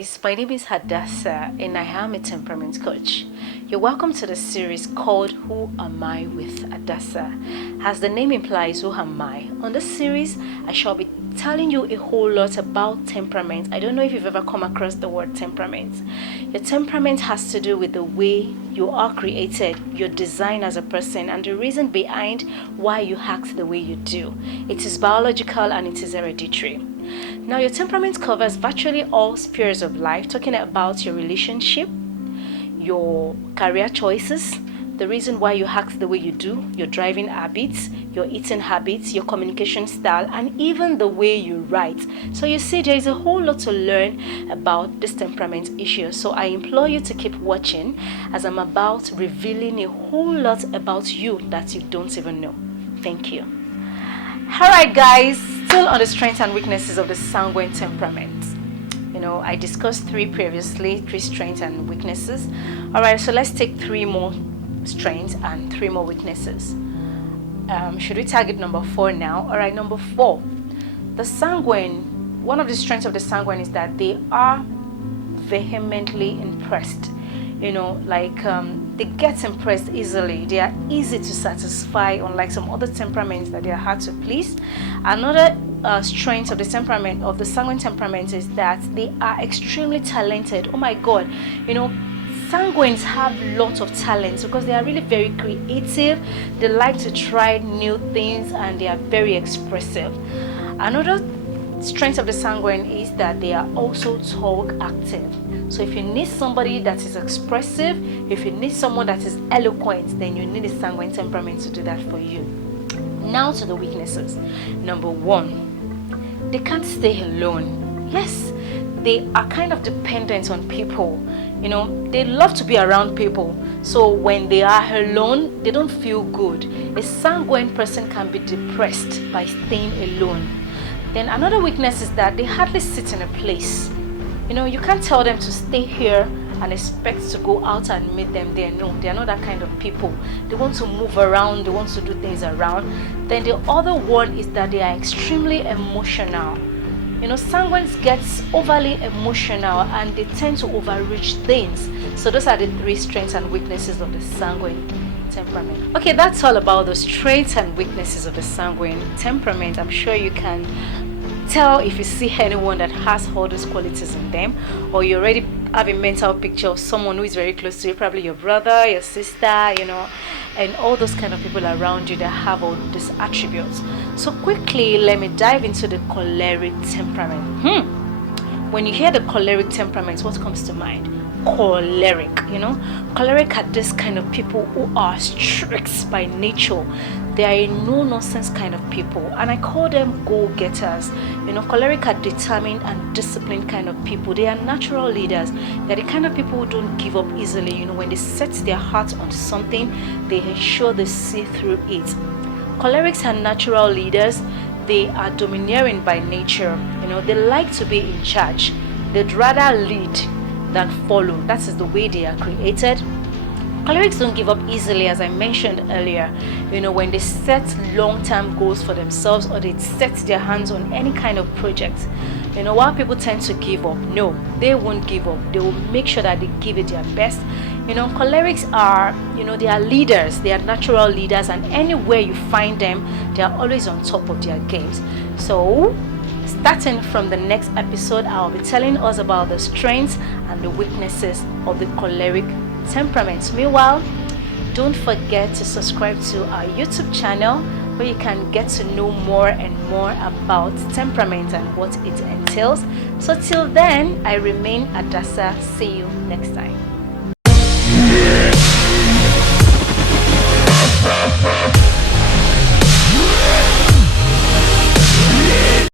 guys, my name is Hadassah and I am a temperament coach. You're welcome to the series called Who Am I with Hadassah. As the name implies, who am I? On this series, I shall be telling you a whole lot about temperament. I don't know if you've ever come across the word temperament. Your temperament has to do with the way you are created, your design as a person, and the reason behind why you act the way you do. It is biological and it is hereditary. Now, your temperament covers virtually all spheres of life, talking about your relationship, your career choices, the reason why you act the way you do, your driving habits, your eating habits, your communication style, and even the way you write. So you see, there is a whole lot to learn about this temperament issue. So I implore you to keep watching as I'm about revealing a whole lot about you that you don't even know. Thank you. Alright guys, still on the strengths and weaknesses of the sanguine temperament. I discussed three strengths and weaknesses. Alright, so let's take three more strengths and three more weaknesses. Should we target number 4 now? Alright, number 4. The sanguine, one of the strengths of the sanguine is that they are vehemently impressed. They get impressed easily. They are easy to satisfy, unlike some other temperaments that they are hard to please. Another strength of the temperament, of the sanguine temperament, is that they are extremely talented. Oh my God, sanguines have lots of talents because they are really very creative. They like to try new things and they are very expressive. Another strength of the sanguine is that they are also talk active. So if you need somebody that is expressive, if you need someone that is eloquent, then you need a sanguine temperament to do that for you. Now to the weaknesses. Number 1, they can't stay alone. Yes, they are kind of dependent on people. They love to be around people. So when they are alone, they don't feel good. A sanguine person can be depressed by staying alone. Then another weakness is that they hardly sit in a place. You can't tell them to stay here and expect to go out and meet them there. No, they are not that kind of people. They want to move around, they want to do things around. Then the other one is that they are extremely emotional. Sanguines get overly emotional and they tend to overreach things. So those are the 3 strengths and weaknesses of the sanguine temperament. Okay, that's all about the strengths and weaknesses of the sanguine temperament. I'm sure you can tell if you see anyone that has all those qualities in them, or you already have a mental picture of someone who is very close to you, probably your brother, your sister, and all those kind of people around you that have all these attributes. So quickly, let me dive into the choleric temperament. When you hear the choleric temperament, what comes to mind? Choleric. Choleric are this kind of people who are strict by nature. They are a no-nonsense kind of people, and I call them go-getters. Choleric are determined and disciplined kind of people. They are natural leaders. They are the kind of people who don't give up easily. When they set their heart on something, they ensure they see through it. Cholerics are natural leaders. They are domineering by nature. They like to be in charge. They'd rather lead than follow. That is the way they are created. Cholerics don't give up easily, as I mentioned earlier. When they set long-term goals for themselves, or they set their hands on any kind of project, while people tend to give up, no, they won't give up. They will make sure that they give it their best. Cholerics are, they are leaders. They are natural leaders, and anywhere you find them, they are always on top of their games. So starting from the next episode, I'll be telling us about the strengths and the weaknesses of the choleric temperament. Meanwhile, don't forget to subscribe to our YouTube channel, where you can get to know more and more about temperament and what it entails. So till then, I remain Hadassah. See you next time.